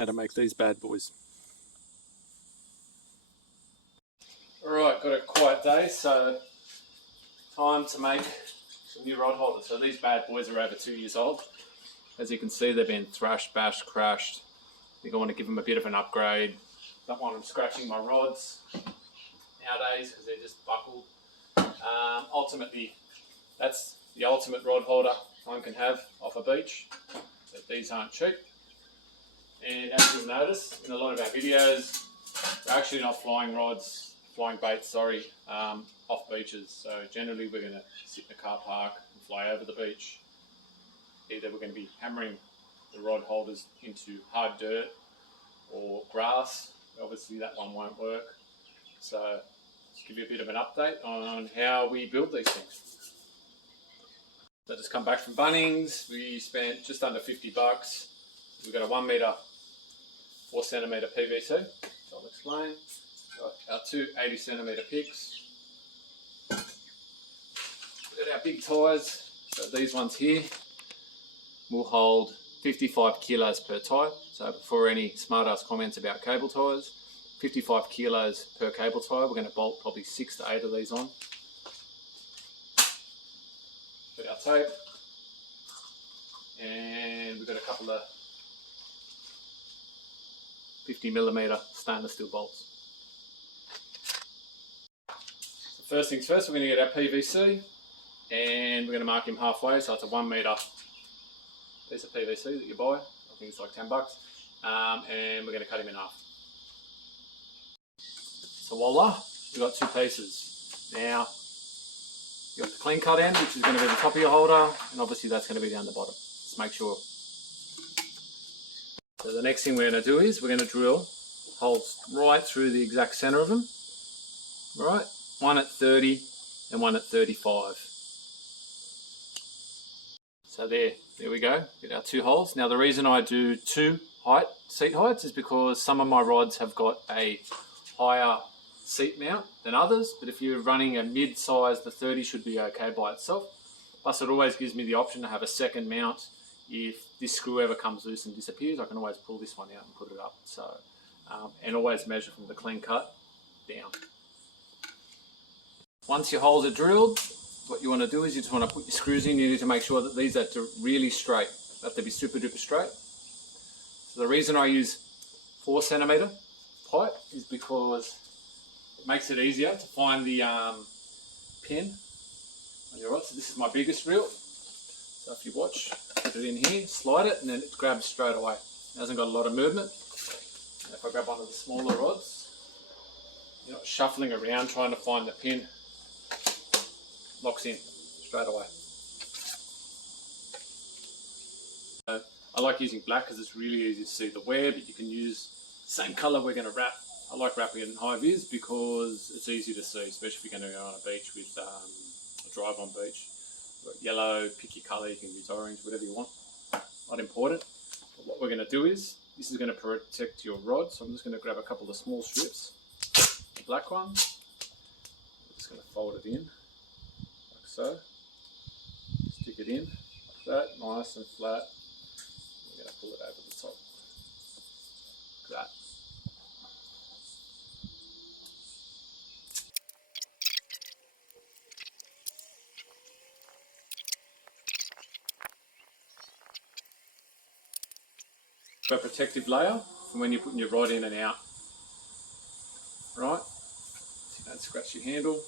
how to make these bad boys. Alright, got a quiet day, so time to make some new rod holders. So these bad boys are over 2 years old. As you can see, they've been thrashed, bashed, crashed. I think I want to give them a bit of an upgrade. Don't want them scratching my rods nowadays because they're just buckled. Ultimately, that's the ultimate rod holder one can have off a beach. But these aren't cheap. And as you'll notice in a lot of our videos, we're actually not flying baits, off beaches. So generally we're going to sit in a car park and fly over the beach. Either we're going to be hammering the rod holders into hard dirt or grass. Obviously that one won't work. So just give you a bit of an update on how we build these things. So just come back from Bunnings. We spent just under $50. We've got a 1 metre 4 centimetre PVC, so I'll explain. Got our two 80 centimetre picks. We've got our big tyres, so these ones here will hold 55 kilos per tyre. So before any smart ass comments about cable tyres, 55 kilos per cable tyre. We're going to bolt probably 6 to 8 of these on. Put our tape, and we've got a couple of 50mm stainless steel bolts. So first things first, we're going to get our PVC, and we're going to mark him halfway, so it's a 1 metre piece of PVC that you buy. I think it's like $10. And we're going to cut him in half. So voila, we've got 2 pieces. Now, you've got the clean cut end, which is going to be the top of your holder, and obviously that's going to be down the bottom. Just make sure. So the next thing we're going to do is we're going to drill holes right through the exact centre of them. Right, one at 30 and one at 35. So there we go, get our 2 holes. Now the reason I do 2 seat heights is because some of my rods have got a higher seat mount than others, but if you're running a mid-size, the 30 should be okay by itself. Plus it always gives me the option to have a second mount. If this screw ever comes loose and disappears, I can always pull this one out and put it up. So, and always measure from the clean cut down. Once your holes are drilled, what you want to do is you just want to put your screws in. You need to make sure that these are really straight. They have to be super duper straight. So the reason I use 4 centimetre pipe is because it makes it easier to find the pin on your rod. So this is my biggest reel. So if you watch, put it in here, slide it, and then it grabs straight away. It hasn't got a lot of movement. And if I grab one of the smaller rods, you're not shuffling around trying to find the pin. Locks in straight away. So I like using black because it's really easy to see the wear, but you can use the same colour we're going to wrap. I like wrapping it in high vis because it's easy to see, especially if you're going to go on a beach with a drive-on beach. Got yellow, pick your colour, you can use orange, whatever you want. Not important. But what we're going to do is, this is going to protect your rod, so I'm just going to grab a couple of small strips, the black one. I'm just going to fold it in, like so. Stick it in, like that, nice and flat. We're going to pull it over the top, like that. A protective layer from when you're putting your rod in and out. Right, so you don't scratch your handle.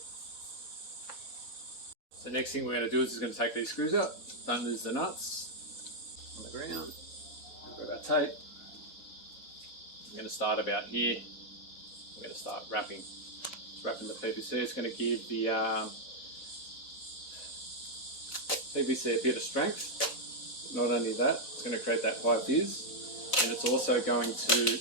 So next thing we're going to do is going to take these screws out. Don't lose the nuts on the ground. We've got our tape. We're going to start about here. We're going to start wrapping. Just wrapping the PVC. It's going to give the PVC a bit of strength. Not only that, it's going to create that high vis. And it's also going to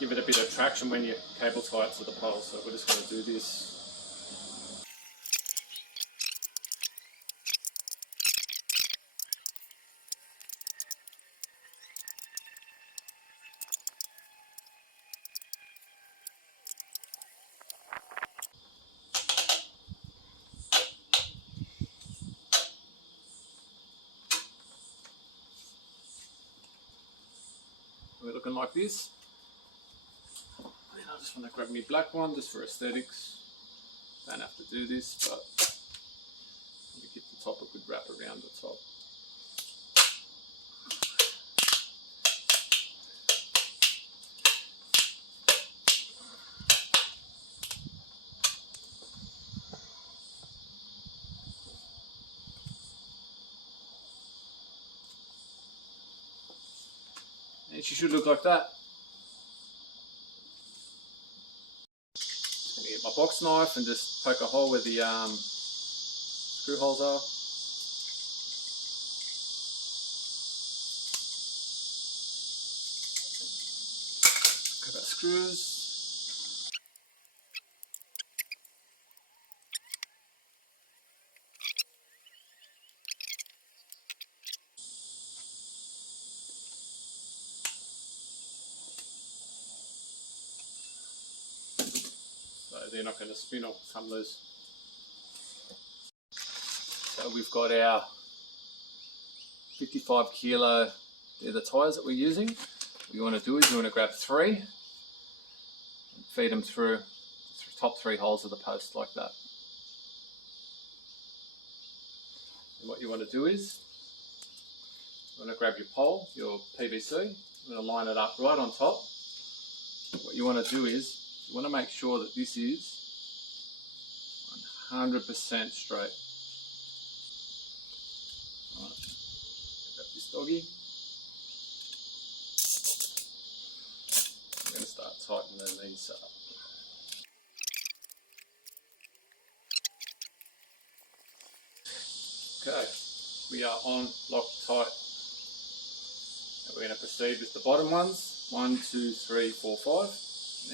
give it a bit of traction when you cable tie it to the pole. So we're just going to do this. looking like this. And then I just want to grab my black one just for aesthetics. Don't have to do this, but let me give the top a good wrap around the top. And she should look like that. Just gonna get my box knife and just poke a hole where the screw holes are. Grab our screws. So they're not going to spin or come loose. So we've got our 55 kilo, they're the tyres that we're using. What you want to do is you want to grab 3 and feed them through the top 3 holes of the post like that. And what you want to do is you want to grab your pole, your PVC, you want to line it up right on top. What you want to do is you want to make sure that this is 100% straight. Right. Grab this doggy. I'm going to start tightening these up. Okay, we are on Loctite. And we're going to proceed with the bottom ones. 1, 2, 3, 4, 5.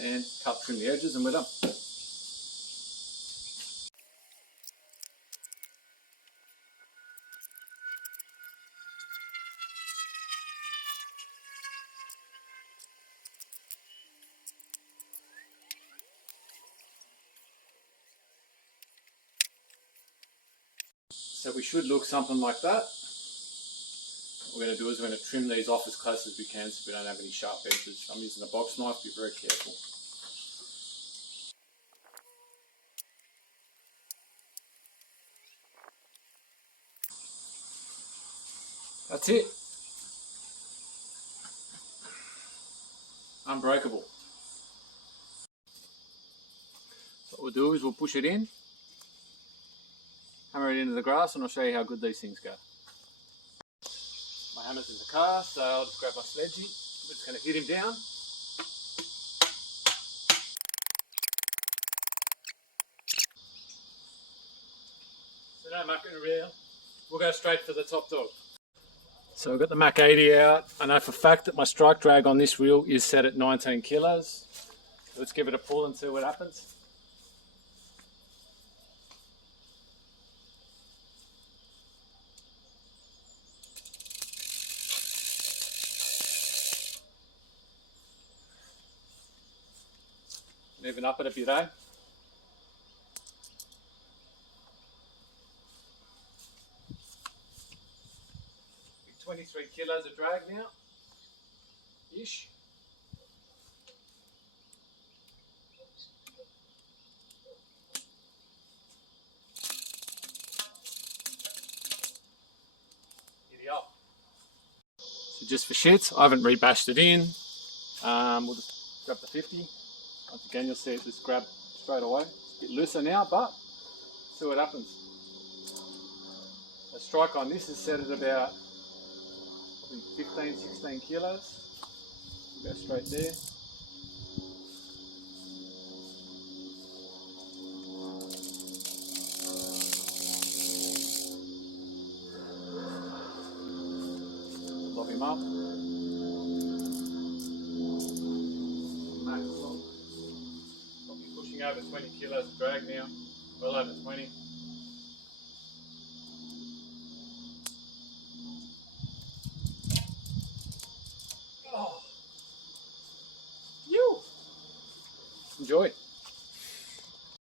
And cut trim the edges and we're done. So we should look something like that. What we're going to do is we're going to trim these off as close as we can so we don't have any sharp edges. I'm using a box knife, be very careful. That's it. Unbreakable. So what we'll do is we'll push it in, hammer it into the grass, and I'll show you how good these things go. My hammer's in the car, so I'll just grab my sledgy. We're just going to hit him down. So no mucking around. We'll go straight for the top dog. So I've got the Mach 80 out. I know for a fact that my strike drag on this reel is set at 19 kilos. Let's give it a pull and see what happens. Even up it a bit, eh? 23 kilos of drag now, ish. Giddy up. So just for shits, I haven't rebashed it in. We'll just grab the 50. Once again, you'll see it just grab straight away. It's a bit looser now, but see what happens. The strike on this is set at about 15, 16 kilos. We'll go straight there. Lock him up. Max lock. Probably pushing over 20 kilos of drag now. Well over 20.